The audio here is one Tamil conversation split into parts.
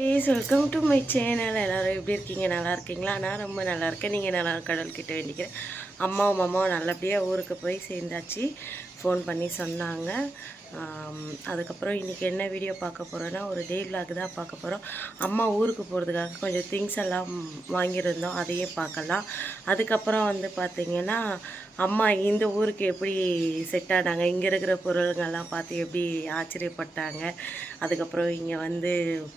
Welcome to my channel. எல்லோரும் எப்படி இருக்கீங்க? நல்லா இருக்கீங்களா? நான் ரொம்ப நல்லா இருக்கேன். நீங்கள் நல்லா கடவுள்கிட்ட வேண்டிக்கிறேன். அம்மாவும் நல்லபடியாக ஊருக்கு போய் சேர்ந்தாச்சு. ஃபோன் பண்ணி சொன்னாங்க. அதுக்கப்புறம் இன்றைக்கி என்ன வீடியோ பார்க்க போகிறோன்னா, ஒரு டே விலாக் தான் பார்க்க போகிறோம். அம்மா ஊருக்கு போகிறதுக்காக கொஞ்சம் திங்ஸ் எல்லாம் வாங்கியிருந்தோம், அதையும் பார்க்கலாம். அதுக்கப்புறம் வந்து பார்த்திங்கன்னா, அம்மா இந்த ஊருக்கு எப்படி செட் ஆனாங்க, இங்கே இருக்கிற பொருளுங்கள்லாம் பார்த்து எப்படி ஆச்சரியப்பட்டாங்க. அதுக்கப்புறம் இங்கே வந்து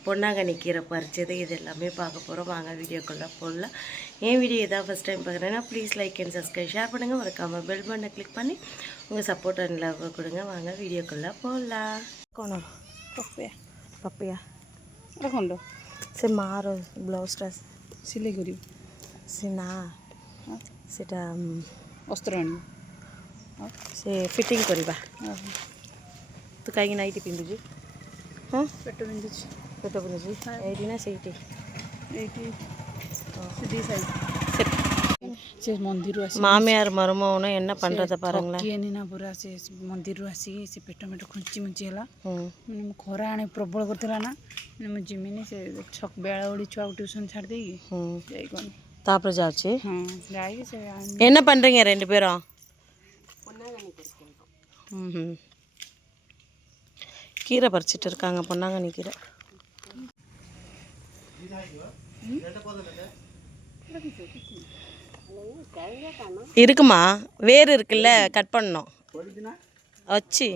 பொன்னாங்கண்ணி கீரை பறிச்சது, இது எல்லாமே பார்க்க போகிறோம். வாங்க வீடியோக்குள்ளே போடலாம். என் வீடியோ இதான் ஃபஸ்ட் டைம் பார்க்குறேன்னா please like and subscribe, share பண்ணுங்கள். மறக்காமல் பெல் பட்டனை கிளிக் பண்ணி உங்கள் சப்போர்ட் அண்ட் லவ் கொடுங்க. வாங்க வீடியோக்குள்ளே போடலாம். କ'ଣ ପପିଆ ଦେଖନ୍ତୁ ସେ ମାଆର ବ୍ଲାଉଜ୍ ଟା ସିଲେଇ କରିବୁ ସେ ନା ସେଟା ଅସ୍ତ୍ର ଆଣିବୁ ସେ ଫିଟିଂ କରିବା। ତୁ କାହିଁକି ନାଇଟି ପିନ୍ଧୁଛୁ? ହଁ ପେଟ ବିନ୍ଧୁଛି। ପେଟ ପିନ୍ଧୁଛି ଏଇଠି ନା ସେଇଠି? ଏଇଠି ଦି ସାଇଡ୍ ସେ ମନ୍ଦିରରୁ ଆସି மாமியார் மருமகனும் என்ன பண்ணுறதை பாருங்களேன். କିଏନି ନା ପୁରା ସେ ମନ୍ଦିରରୁ ଆସିକି ସେ ପେଟ ଖୁଞ୍ଚି ମୁଞ୍ଚି ହେଲା। ମାନେ ମୁଁ ଖରା ଆଣି ପ୍ରବଳ କରିଥିଲା ନା, ମାନେ ମୁଁ ଯିମିନି ସେ ବେଳା ଓଳି ଛୁଆକୁ ଟ୍ୟୁସନ୍ ଛାଡ଼ି ଦେଇକି ଯାଇକନି தாப்புறம் ஜாச்சு. ଯାଇକି ସେ என்ன பண்ணுறீங்க ரெண்டு பேரும்? ம் கீரை பறிச்சிட்டு இருக்காங்க, பொன்னாங்கண்ணி கீரை. இருக்குமா, வேர் இருக்குல்ல, கட் பண்ணணும் வச்சு.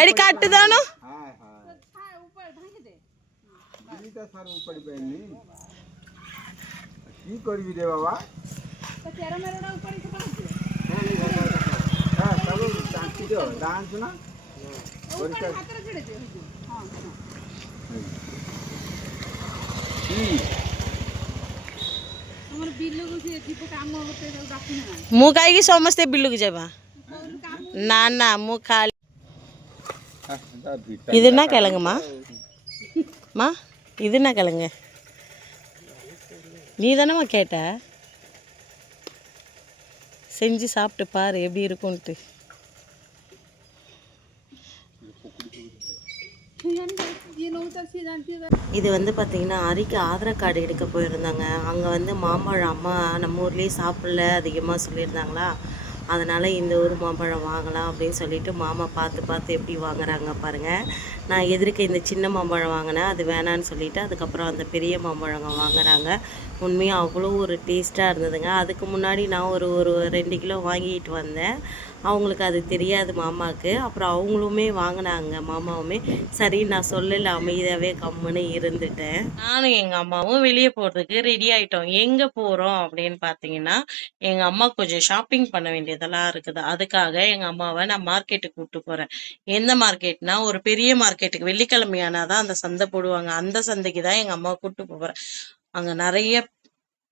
அடி காட்டுதானோ ମୁଁ କାହିଁକି ସମସ୍ତେ ବିଲକୁ ଯିବା? ନା ନା ମୁଁ ଖାଲି இது என்ன கிழங்குமா? மா இது என்ன கிழங்கு? நீ தானேம்மா கேட்ட, செஞ்சு சாப்பிட்டு பாரு எப்படி இருக்கும்ன்ட்டு. இது வந்து பார்த்திங்கன்னா அரிக்கு ஆதார் கார்டு எடுக்க போயிருந்தாங்க. அங்கே வந்து மாம்பழம் அம்மா நம்ம ஊர்லேயே சாப்பிடல அதிகமாக சொல்லியிருந்தாங்களா, அதனால் இந்த ஊர் மாம்பழம் வாங்கலாம் அப்படின்னு சொல்லிட்டு மாமா பார்த்து எப்படி வாங்குறாங்க பாருங்கள். நான் எதிர்க்க இந்த சின்ன மாம்பழம் வாங்கினேன், அது வேணான்னு சொல்லிவிட்டு அதுக்கப்புறம் அந்த பெரிய மாம்பழங்க வாங்குறாங்க. உண்மையாக அவ்வளோ ஒரு டேஸ்ட்டாக இருந்ததுங்க. அதுக்கு முன்னாடி நான் ஒரு 2 கிலோ வாங்கிட்டு வந்தேன். அவங்களுக்கு அது தெரியாது மாமாவுக்கு. அப்புறம் அவங்களுமே வாங்கினாங்க, மாமாவுமே. சரி நான் சொல்லலை, அமைதியாகவே கம்முன்னு இருந்துட்டேன். நானும் எங்கள் அம்மாவும் வெளியே போகிறதுக்கு ரெடி ஆகிட்டோம். எங்கே போகிறோம் அப்படின்னு பார்த்தீங்கன்னா, எங்கள் அம்மா கொஞ்சம் ஷாப்பிங் பண்ண வேண்டியதெல்லாம் இருக்குது. அதுக்காக எங்கள் அம்மாவை நான் மார்க்கெட்டுக்கு கூப்பிட்டு போகிறேன். எந்த மார்க்கெட்னா, ஒரு பெரிய மார்க்கெட்டுக்கு வெள்ளிக்கிழமையானா தான் அந்த சந்தை போடுவாங்க. அந்த சந்தைக்கு தான் எங்கள் அம்மாவை கூப்பிட்டு போகிறேன். அங்கே நிறைய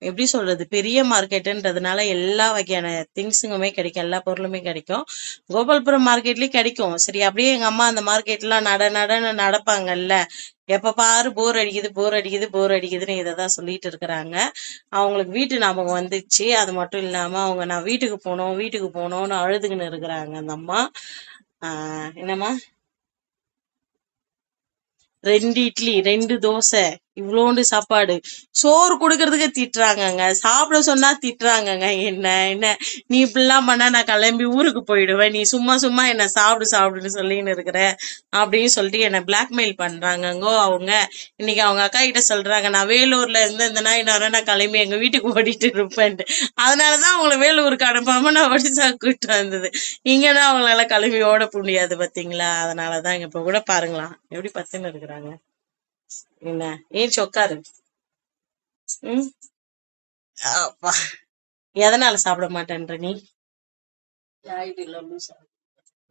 எப்படி சொல்றது, பெரிய மார்க்கெட்டுன்றதுனால எல்லா வகையான திங்ஸுங்குமே கிடைக்கும், எல்லா பொருளுமே கிடைக்கும். கோபால்புரம் மார்க்கெட்லேயும் கிடைக்கும். சரி, அப்படியே எங்கள் அம்மா அந்த மார்க்கெட்லாம் நடன்னு நடப்பாங்கல்ல, எப்போ பாரு போர் அடிக்குதுன்னு இதை தான் சொல்லிட்டு இருக்கிறாங்க. அவங்களுக்கு வீட்டு ஞாபகம் வந்துச்சு. அது மட்டும் இல்லாமல் அவங்க நான் வீட்டுக்கு போகணும்னு அழுதுகின்னு இருக்கிறாங்க அந்த அம்மா. என்னம்மா, 2 இட்லி 2 தோசை இவ்வளோண்டு சாப்பாடு, சோறு கொடுக்கறதுக்கு திட்டுறாங்கங்க, சாப்பிட சொன்னா திட்டுறாங்கங்க. என்ன நீ இப்படிலாம் பண்ணா நான் கிளம்பி ஊருக்கு போயிடுவேன், நீ சும்மா என்ன சாப்பிடுன்னு சொல்லின்னு இருக்கிற அப்படின்னு சொல்லிட்டு என்னை பிளாக்மெயில் பண்றாங்கங்கோ அவங்க. இன்னைக்கு அவங்க அக்கா கிட்ட சொல்றாங்க, நான் வேலூர்ல இருந்து இந்த நாய் நான் கிளம்பி எங்க வீட்டுக்கு ஓடிட்டு இருப்பேன்ட்டு. அதனாலதான் அவங்கள வேலூருக்கு அனுப்பாம நான் ஒடிசா கூப்பிட்டு வந்தது. இங்கன்னா அவங்களால கிளம்பி ஓட முடியாது பாத்தீங்களா. அதனாலதான் இங்க இப்ப கூட பாருங்களா எப்படி பத்துன்னு இருக்கிறாங்க. என்ன ஏன் சொக்காரு? அப்பா, எதனால சாப்பிட மாட்டேன்ற நீ?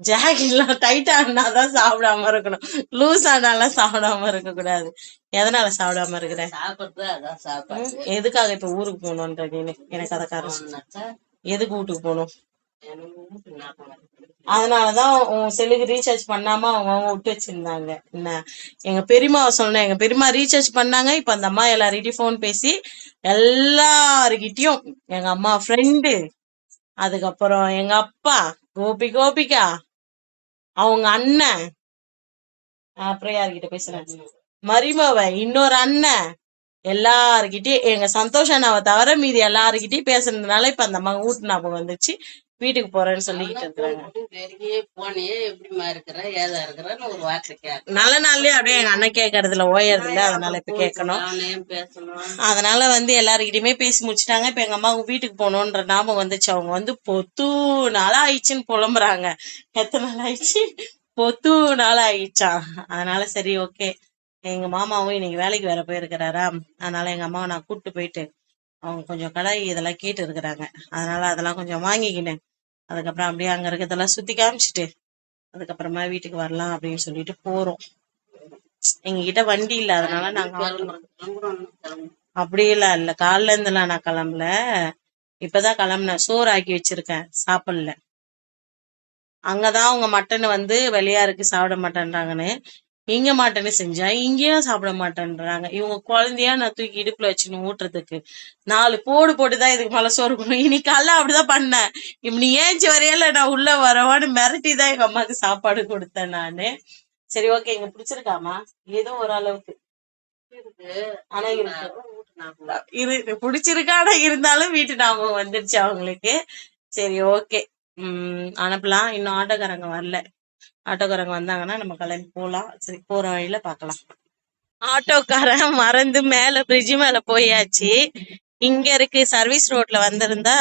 ஜாக்கெட்லாம் டைட்டா இருந்தாதான் சாப்பிடாம இருக்கணும், லூஸ் ஆனாலாம் சாப்பிடாம இருக்க கூடாது. எதனால சாப்பிடாம இருக்கிற? எதுக்காக இப்ப ஊருக்கு போகணும்ன்ற நீனு? எனக்கு அதை காரணம். எதுக்கு வீட்டுக்கு போகணும்? அதனாலதான் உன் செல்லுக்கு ரீசார்ஜ் பண்ணாம அவங்க விட்டு வச்சிருந்தாங்க. என்ன, எங்க பெரியம்மாவை சொன்னேன், எங்க பெரியம்மா ரீசார்ஜ் பண்ணாங்க. இப்ப அந்த அம்மா எல்லார்கிட்டயும் போன் பேசி எல்லாருக்கிட்டையும், எங்க அம்மா ஃப்ரெண்டு, அதுக்கப்புறம் எங்க அப்பா கோபிகா அவங்க அண்ணன், அப்புறம் யார்கிட்ட பேசுறேன், மருமவ, இன்னொரு அண்ணன், எல்லாருக்கிட்டையும் எங்க சந்தோஷ் அண்ணாவை தவிர மீதி எல்லாருக்கிட்டையும் பேசுனதுனால இப்ப அந்த அம்மா வீட்டு ஞாபகம் வந்துச்சு, வீட்டுக்கு போறேன்னு சொல்லிக்கிட்டு இருக்கிறாங்க. நல்ல நாள்லயே அப்படியே எங்க அண்ணன் கேட்கறதுல ஓயறது இல்ல, அதனால இப்ப கேட்கணும். அதனால வந்து எல்லாருக்கிட்டையுமே பேசி முடிச்சுட்டாங்க. இப்ப எங்க அம்மாவுக்கு வீட்டுக்கு போகணுன்ற ஞாபகம் வந்துச்சு. அவங்க வந்து பொத்து நாளா ஆயிடுச்சுன்னு புலம்புறாங்க. எத்தனை நாள் ஆயிடுச்சு, பொத்து நாள் ஆயிடுச்சா. அதனால சரி ஓகே, எங்க மாமாவும் இன்னைக்கு வேலைக்கு வேற போயிருக்கிறாரா, அதனால எங்க அம்மாவை நான் கூப்பிட்டு போயிட்டு அவங்க கொஞ்சம் கடாய் இதெல்லாம் கேட்டு இருக்கிறாங்க. அதனால அதெல்லாம் கொஞ்சம் வாங்கிக்கினேன். அதுக்கப்புறம் அப்படியே அங்க இருக்கிறதெல்லாம் சுத்தி காமிச்சிட்டு அதுக்கப்புறமா வீட்டுக்கு வரலாம் அப்படின்னு சொல்லிட்டு போறோம். எங்க கிட்ட வண்டி இல்ல, அதனால நாங்க அப்படியெல்லாம் இல்ல. காலைல இருந்தெல்லாம் நான் கிளம்பல, இப்பதான் கிளம்புனேன். சோறு ஆக்கி வச்சிருக்கேன், சாப்பிடல. அங்கதான் அவங்க மட்டன் வந்து வெளியா இருக்கு, சாப்பிட மாட்டேன்றாங்கன்னு. இங்க மாட்டேன்னு செஞ்சா இங்கேயும் சாப்பிட மாட்டேன்றாங்க. இவங்க குழந்தையா நான் தூக்கி இடுப்புல வச்சுன்னு ஊட்டுறதுக்கு 4 போடு போட்டுதான் இதுக்கு மேல சோறு கொடுக்கணும். இன்னைக்கு காலைல அப்படிதான் பண்ணேன். இப்ப நீ ஏஞ்சி வரையில நான் உள்ள வரவான்னு மிரட்டி தான் எங்க அம்மாக்கு சாப்பாடு கொடுத்தேன் நானு. சரி ஓகே, இங்க பிடிச்சிருக்காமா, ஏதோ ஓரளவுக்கு ஆனா இருக்கு பிடிச்சிருக்கு. ஆனா இருந்தாலும் வீட்டு ஞாபகம் வந்துருச்சு அவங்களுக்கு. சரி ஓகே, அனுப்பலாம். இன்னும் ஆட்டோக்காரங்க வரல. ஆட்டோக்காரங்க வந்தாங்கன்னா நம்ம கிளம்பி போகலாம். சரி, போற வழியில பார்க்கலாம். ஆட்டோக்காரன் மறந்து மேல பிரிட்ஜ் மேல போயாச்சு. இங்க இருக்கு, சர்வீஸ் ரோட்ல வந்திருந்தா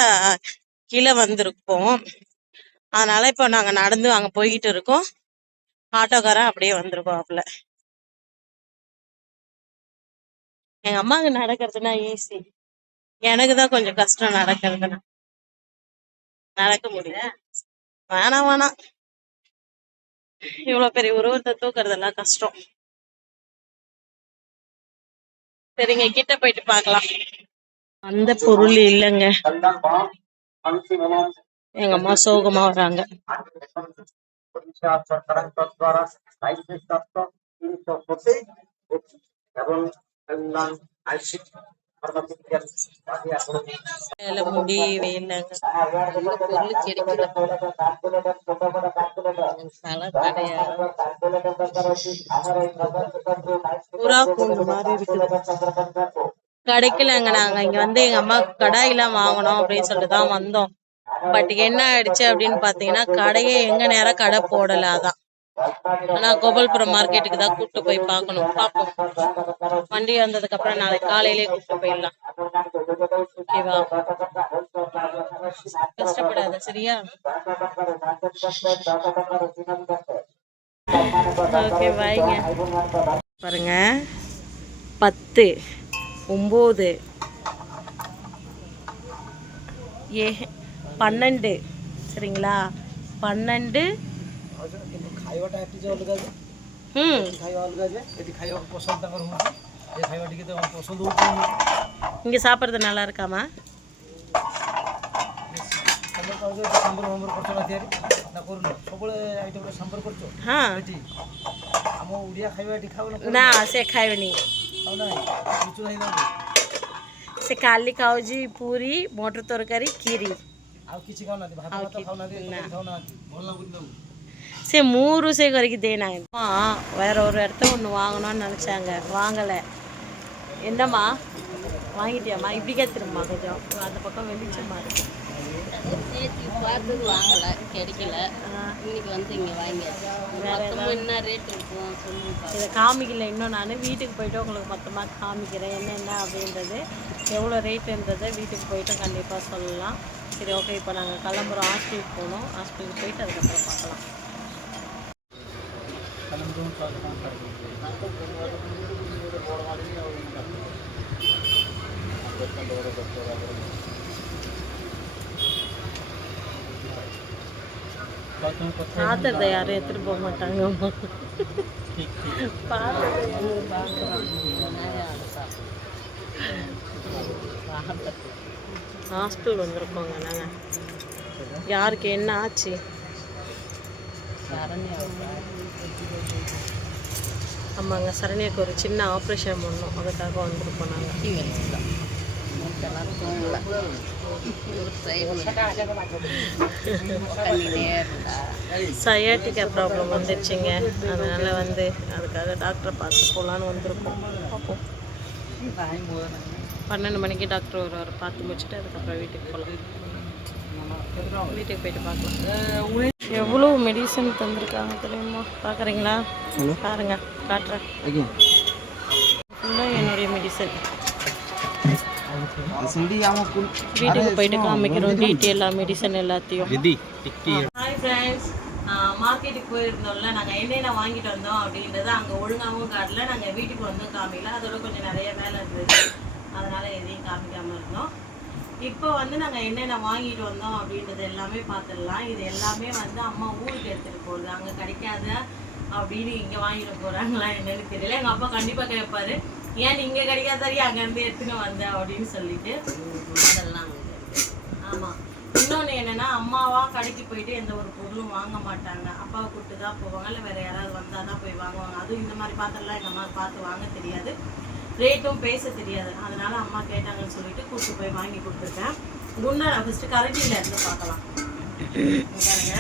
கீழே வந்திருப்போம். அதனால இப்போ நாங்க நடந்து அங்க போய்கிட்டு இருக்கோம். ஆட்டோக்காரன் அப்படியே வந்துருப்பாப்புல. எங்க அம்மாவுக்கு நடக்கிறதுனா ஈஸி, எனக்குதான் கொஞ்சம் கஷ்டம் நடக்கிறதுனா. நடக்க முடியல, வேணாம் வேணாம், இவ்வளவு பெரிய உருவத்தை தூக்குறதெல்லாம் கஷ்டம். சரிங்க, கிட்ட போயிட்டு பார்க்கலாம். அந்த பொருள் இல்லைங்க, எங்க அம்மா சோகமா வராங்க. முடியவே இல்லைங்க. புறா கூண்டு மாதிரி இருக்குது, கிடைக்கலங்க. நாங்க இங்க வந்து எங்க அம்மாவுக்கு கடாயெல்லாம் வாங்கணும் அப்படின்னு சொல்லிட்டு தான் வந்தோம். பட் என்ன ஆயிடுச்சு அப்படின்னு பாத்தீங்கன்னா, கடையே எங்க நேரம் கடை போடல. அதான் ஆனா கோபால்புரம் மார்க்கெட்டுக்கு தான் கூப்பிட்டு போய் பார்க்கணும். பார்ப்போம், வண்டி வந்ததுக்கு அப்புறம் நாளைக்கு காலையிலேயே கூப்பிட்டு போயிடலாம். ஓகேவா, கஷ்டப்படாத சரியா. ஓகே பாய்ங்க. பாருங்க, 10, 9, 12 சரிங்களா, 12 இங்க சாப்பிட்றது நல்லா இருக்காமா? ନା ସେ ଖାଇବେନି, ସେ ଖାଲି ଖାଉଛି ପୁରୀ, ମଟର ତରକାରୀ, କ୍ଷୀରି, ସେ ମୁଁ ରୋଷେଇ କରିକି ଦେଇନାங்க. வேற ஒரு இடத்த ஒன்று வாங்கணும்னு நினச்சாங்க, வாங்கலை. என்னம்மா வாங்கிட்டியாம்மா? இப்படி கேத்துருமா கொஞ்சம், அந்த பக்கம் வெளிச்சமா இருக்கு. வாங்கல, கிடைக்கல. இன்னைக்கு வந்து இங்கே வாங்கியாச்சு. என்ன ரேட் இருக்கும் இதை காமிக்கல இன்னும். நான் வீட்டுக்கு போயிட்டு உங்களுக்கு மொத்தமாக காமிக்கிறேன் என்னென்ன அப்படின்றது, எவ்வளோ ரேட்டுன்றதை வீட்டுக்கு போயிட்டு கண்டிப்பாக சொல்லலாம். சரி ஓகே, இப்போ நாங்கள் கிளம்புறோம். ஹாஸ்பிட்டலுக்கு போகணும். ஹாஸ்பிட்டலுக்கு போயிட்டு அதுக்கப்புறம் பார்க்கலாம். பாத்திரத்தை யாரும் எடுத்துட்டு போக மாட்டாங்க. ஹாஸ்பிட்டல் வந்திருக்கோங்க நாங்கள். யாருக்கு என்ன ஆச்சு? ஆமாங்க, சரண்யாவுக்கு ஒரு சின்ன ஆப்ரேஷன் பண்ணோம், அதுக்காக வந்திருக்கோம் நாங்கள். இதெல்லாம் தூங்கல ஒரு சைடு பண்ணினே இருந்தா சயாட்டிக்கா ப்ராப்ளம் வந்துடுச்சுங்க. அதனால் வந்து அதுக்காக டாக்டரை பார்த்து போகலான்னு வந்திருக்கோம். பார்ப்போம். 12 மணிக்கு டாக்டர் வருவார். பார்த்து முடிச்சுட்டு அதுக்கப்புறம் வீட்டுக்கு போகலாம். வீட்டுக்கு போயிட்டு பார்க்கலாம். எவ்வளோ மெடிசன் தந்திருக்காங்க தெரியுமா? பார்க்குறீங்களா? பாருங்க, காட்டுறேன். ஃபுல்லாக என்னுடைய மெடிசன். வீட்டுக்கு போயிட்டு காமிக்கிறோம் டீட்டெயிலாக மெடிசன் எல்லாத்தையும். ஹாய் ஃப்ரெண்ட்ஸ், மார்க்கெட்டுக்கு போயிருந்தோம்ல, நாங்கள் என்னென்ன வாங்கிட்டு வந்தோம் அப்படின்றத அங்கே ஒழுங்காகவும் காட்டல. நாங்கள் வீட்டுக்கு வந்தும் காமிக்கல. அதோட கொஞ்சம் நிறைய வேலை இருந்தது, அதனால் எதையும் காமிக்காமல் இருந்தோம். இப்போ வந்து நாங்கள் என்னென்ன வாங்கிட்டு வந்தோம் அப்படின்றது எல்லாமே பார்த்துடலாம். இது எல்லாமே வந்து அம்மா ஊருக்கு எடுத்துகிட்டு போகுது. அங்கே கிடைக்காத அப்படின்னு இங்கே வாங்கிட்டு போகிறாங்களா என்னன்னு தெரியல. எங்கள் அப்பா கண்டிப்பாக கேட்பாரு, ஏன் இங்கே கிடைக்காதாரி அங்கேருந்து எடுத்துன்னு வந்தேன் அப்படின்னு சொல்லிட்டு. அதெல்லாம் ஆமாம். இன்னொன்று என்னென்னா, அம்மாவா கடைக்கு போயிட்டு எந்த ஒரு பொருளும் வாங்க மாட்டாங்க. அப்பாவை கூப்பிட்டு தான் போவாங்க, இல்லை வேறு யாராவது வந்தால் தான் போய் வாங்குவாங்க. அதுவும் இந்த மாதிரி பாத்திரம்லாம் எங்கள் அம்மா பார்த்து வாங்க தெரியாது, ரேட்டும் பேச தெரியாது. அதனால அம்மா கேட்டாங்கன்னு சொல்லிட்டு கூப்பிட்டு போய் வாங்கி கொடுத்துருக்கேன். குண்டா ஃபஸ்ட்டு கரண்டியில் இருந்து பார்க்கலாம். பாருங்க,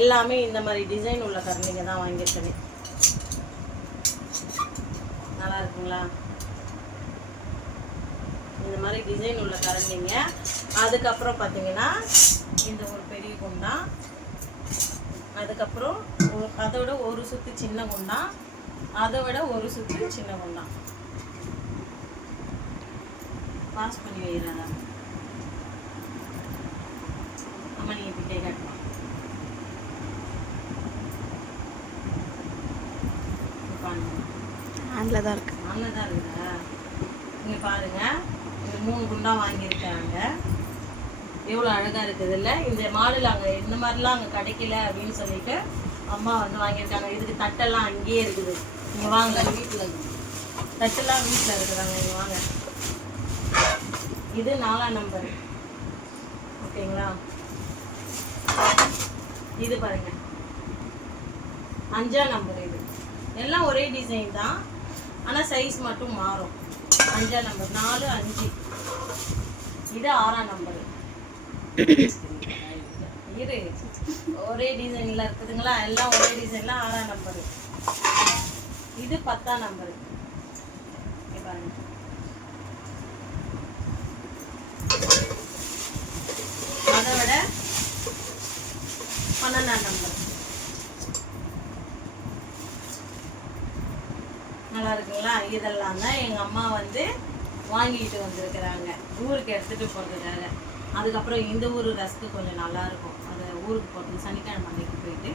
எல்லாமே இந்த மாதிரி டிசைன் உள்ள கரண்டிங்க தான் வாங்கியிருக்கேன். நல்லா இருக்குங்களா? இந்த மாதிரி டிசைன் உள்ள கரண்டிங்க. அதுக்கப்புறம் பார்த்தீங்கன்னா இந்த ஒரு பெரிய குண்டா, அதுக்கப்புறம் அதோட ஒரு சுத்து சின்ன குண்டா, அதை விட ஒரு சுத்து சின்ன குண்டா. பாஸ் பண்ணி வைக்கிறதா அம்மா, நீங்கள் இப்படி காட்டலாம். ஆனில் தான் இருக்கு. ஆனில் தான் இருக்குதா? இங்கே பாருங்க, இந்த 3 குண்டா வாங்கியிருக்காங்க. எவ்வளோ அழகாக இருக்குது இல்லை? இந்த மாடல் அங்கே இந்த மாதிரிலாம் அங்கே கிடைக்கல அப்படின்னு சொல்லிட்டு அம்மா வந்து வாங்கியிருக்காங்க. இதுக்கு தட்டெல்லாம் அங்கேயே இருக்குது. இங்கே வாங்க, வீட்டில் தட்டெல்லாம் வீட்டில் இருக்குதாங்க. இங்கே வாங்க, இது 4ஆம் நம்பர். ஓகேங்களா? இது பாருங்க 5ஆம் நம்பர். இது எல்லாம் ஒரே டிசைன் தான், ஆனால் சைஸ் மட்டும் மாறும். 5ஆம் நம்பர் 4, 5. இது 6ஆம் நம்பர். இரு, ஒரே டிசைனில் இருக்குதுங்களா? எல்லாம் ஒரே டிசைனில் 6ஆம் நம்பர். இது 10ஆம் நம்பர். பாருங்க, அதை விட 12ஆம் நம்பர். நல்லா இருக்குங்களா? இதெல்லாம் தான் எங்கள் அம்மா வந்து வாங்கிட்டு வந்திருக்கிறாங்க ஊருக்கு எடுத்துகிட்டு போகிறதுக்காக. அதுக்கப்புறம் இந்த ஊர் ரஸ்க்கு கொஞ்சம் நல்லாயிருக்கும், அதை ஊருக்கு போகிறது சனிக்கிழமை அன்னைக்கு போயிட்டு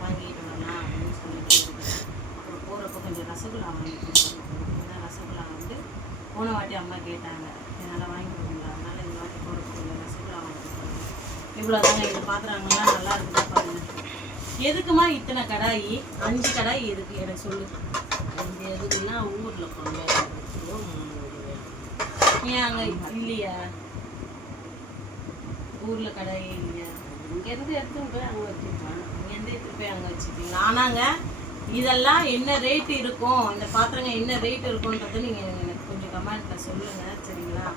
வாங்கிட்டு வரலாம் அப்படின்னு சொல்லிட்டு இருக்கிறேன். அப்புறம் போகிறப்ப கொஞ்சம் ரசகுல்லா வாங்கிட்டு போகணும். ஏன்னா ரசகுல்லா வந்து போன வாட்டி அம்மா கேட்டாங்க, என்னால் வாங்கி கொடுங்களா? அதனால் இந்த வாட்டி போகிறப்ப கொஞ்சம் ரசகுல்லா வாங்கிட்டு போகணும். இவ்வளோ தாங்க. இந்த பாத்திரங்கள்லாம் நல்லா இருக்குதா பாருங்கள். எதுக்குமா இத்தனை கடாயி? 5 கடாயி இருக்குது, எனக்கு சொல்லு. இந்த எதுக்குன்னா ஊரில் கொண்டு ஏன் அங்கே இல்லையா? ஊரில் கடாயே இல்லையா? இங்கேருந்து எடுத்துன்னு போய் அங்கே வச்சுருப்பேன். இங்கேருந்து எடுத்துகிட்டு போய் அங்கே வச்சுருப்பீங்க. ஆனாங்க இதெல்லாம் என்ன ரேட் இருக்கும், இந்த பாத்திரங்க என்ன ரேட் இருக்குன்றதை நீங்கள் எனக்கு கொஞ்சம் கமெண்ட்டில் சொல்லுங்கள், சரிங்களா?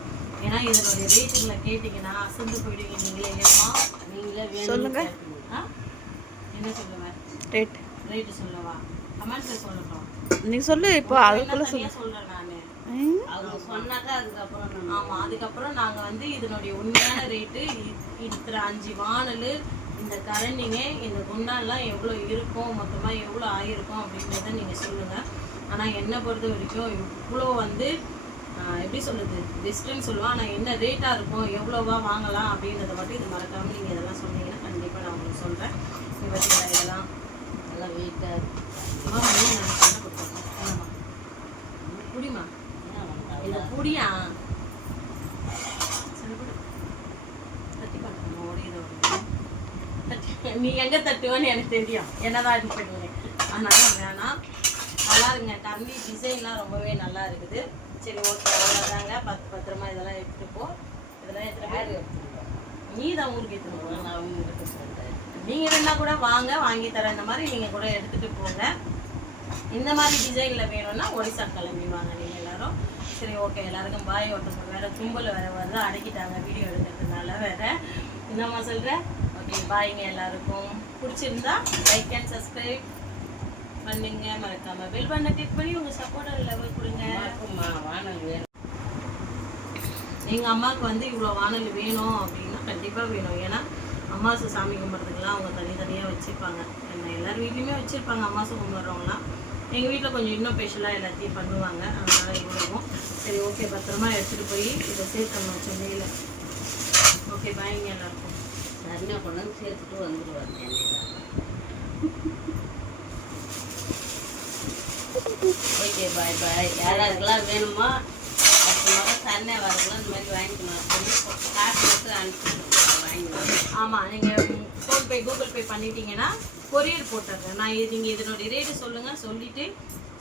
ஏன்னா இதனுடைய ரேட்டுகளை கேட்டிங்கன்னா அசந்து போயிடுவீங்க நீங்களே. இல்லையம்மா நீங்களே சொல்லுங்கள். என்ன சொல்லுவேன்? ரேட்டு சொல்லவா? கமெண்ட்டில் சொல்லட்டும். நீங்கள் சொல்லு. இப்போ அதுக்குள்ளே சொல்கிறேன் நான். அவங்க சொன்னாக்கா அதுக்கப்புறம் ஆமாம், அதுக்கப்புறம் நாங்கள் வந்து இதனுடைய உண்மையான ரேட்டு, இத்தனை 5 வானல், இந்த கரண்டிங்க, இந்த குண்டான்லாம் எவ்வளோ இருக்கும், மொத்தமாக எவ்வளோ ஆகிருக்கும் அப்படின்றத நீங்கள் சொல்லுங்கள். ஆனால் என்னை பொறுத்த வரைக்கும் இவ்வளோ வந்து எப்படி சொல்லுது, பெஸ்ட்டுன்னு சொல்லுவான். ஆனால் என்ன ரேட்டாக இருக்கும், எவ்வளோவா வாங்கலாம் அப்படின்றத மட்டும் இது மறக்காமல் நீங்கள் இதெல்லாம் சொன்னீங்கன்னா கண்டிப்பாக நான் உங்களுக்கு சொல்கிறேன். இதை பற்றி இதெல்லாம் நல்லா வெயிட்டாக இருக்கும். நான் என்ன கொடுத்துருக்கேன்? ஆமாம், குடிமா, இது புடியா? தட்டி பார்க்கணும். நீ எங்கே தட்டுவேன்னு எனக்கு தெரியும், என்னதான் இது பண்ணுவேன். அதனால வேணாம். நல்லா இருங்க. கரண்டி டிசைன்லாம் ரொம்பவே நல்லா இருக்குது. சரி, ஓகே, அவ்வளோதாங்க. பத்திரமா இதெல்லாம் எடுத்துகிட்டு போ. இதெல்லாம் எடுத்துகிட்டு நீ தான் ஊருக்கு எடுத்துகிட்டு போங்க. நான் உங்களுக்கு சொல்கிறேன். நீங்கள் வேணா கூட வாங்க, வாங்கி தரேன். இந்த மாதிரி நீங்கள் கூட எடுத்துகிட்டு போங்க. இந்த மாதிரி டிசைனில் வேணும்னா ஒரிசா கிளம்பி வாங்க நீங்கள். எல்லாரும். சரி ஓகே, எல்லாருக்கும் பாய். ஒருத்தவங்க வேறு கும்பல் வேறு வந்து அடக்கிட்டாங்க வீடியோ எடுக்கிறதுனால வேறு. என்னம்மா சொல்கிறேன்? ஓகே பாய்ங்க. எல்லாருக்கும் பிடிச்சிருந்தா லைக் அண்ட் சப்ஸ்கிரைப் பண்ணுங்க, மறக்காமல் பெல் பட்டனை கிளிக் பண்ணி உங்கள் சப்போர்ட் லெவல் கொடுங்க. வானல் வேணும், எங்கள் அம்மாவுக்கு வந்து இவ்வளோ வானல் வேணும் அப்படின்னா கண்டிப்பாக வேணும். ஏன்னா அம்மாசை சாமி கும்பிட்றதுக்கெல்லாம் அவங்க தனித்தனியாக வச்சுருப்பாங்க. எல்லார் வீட்லேயுமே வச்சுருப்பாங்க அம்மாசை கும்பிட்றவங்களாம். எங்கள் வீட்டில் கொஞ்சம் இன்னும் ஸ்பெஷலாக எல்லாத்தையும் பண்ணுவாங்க. அதனால் இவ்வளவும் சரி ஓகே, பத்திரமா எடுத்துகிட்டு போய் இதை சேர்த்தணும் சென்னையில். ஓகே பாய்ங்க எல்லாருக்கும். சரியாக கொண்டு வந்து சேர்த்துட்டு வந்துடுவாங்க சென்னையில். ஓகே பாய் பாய். யாராருக்கெல்லாம் வேணுமோ சன்னே வரலாம் இந்த மாதிரி வாங்கிக்கணும். காசு மட்டும் அனுப்பிச்சு வாங்கிக்கணும். ஆமாம், நீங்கள் ஃபோன்பே கூகுள் பே பண்ணிட்டீங்கன்னா கொரியர் போட்டுறேன் நான். நீங்கள் இதனுடைய ரேட்டு சொல்லுங்கள், சொல்லிவிட்டு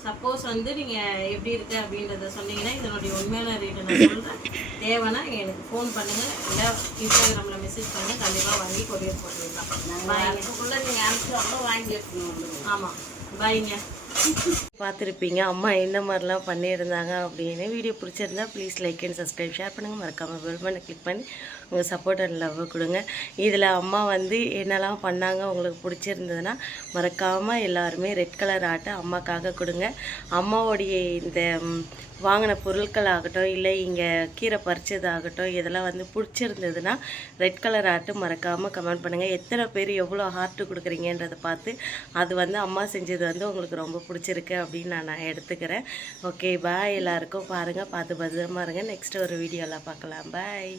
சப்போஸ் வந்து நீங்கள் எப்படி இருக்குது அப்படின்றத சொன்னீங்கன்னா இதனுடைய உண்மையான ரேட்டு நான் சொல்கிறேன். தேவைன்னா எனக்கு ஃபோன் பண்ணுங்கள், இல்லை இன்ஸ்டாகிராமில் மெசேஜ் பண்ணுங்கள். கண்டிப்பாக வாங்கி கொரியர் போட்டுருக்கலாம். பாய்க்குள்ளே நீங்கள் அனுப்பிச்சு வாங்கி எடுக்கணும். ஆமாம் பாய்ங்க. பார்த்துருப்பீங்க அம்மா என்ன மாதிரிலாம் பண்ணியிருந்தாங்க அப்படின்னு. வீடியோ பிடிச்சிருந்தா please like and subscribe, share பண்ணுங்கள். மறக்காமல் பெல் பட்டனை கிளிக் பண்ணி உங்கள் சப்போர்ட் அண்ட் லவ் கொடுங்க. இதில் அம்மா வந்து என்னெல்லாம் பண்ணாங்க உங்களுக்கு பிடிச்சிருந்ததுன்னா மறக்காமல் எல்லாருமே ரெட் கலர் ஆட்டை அம்மாக்காக கொடுங்க. அம்மாவோடைய இந்த வாங்கின பொருட்கள் ஆகட்டும், இல்லை இங்கே கீரை பறிச்சதாகட்டும், இதெல்லாம் வந்து பிடிச்சிருந்ததுன்னா ரெட் கலர் ஆர்ட்டு மறக்காமல் கமெண்ட் பண்ணுங்கள். எத்தனை பேர் எவ்வளோ ஹார்ட்டு கொடுக்குறீங்கன்றதை பார்த்து அது வந்து அம்மா செஞ்சது வந்து உங்களுக்கு ரொம்ப பிடிச்சிருக்கு அப்படின்னு நான் எடுத்துக்கிறேன். Okay bye. எல்லாருக்கும் பாருங்கள், பார்த்து பத்திரமா இருங்க. நெக்ஸ்ட் ஒரு வீடியோவில் பார்க்கலாம். பாய்.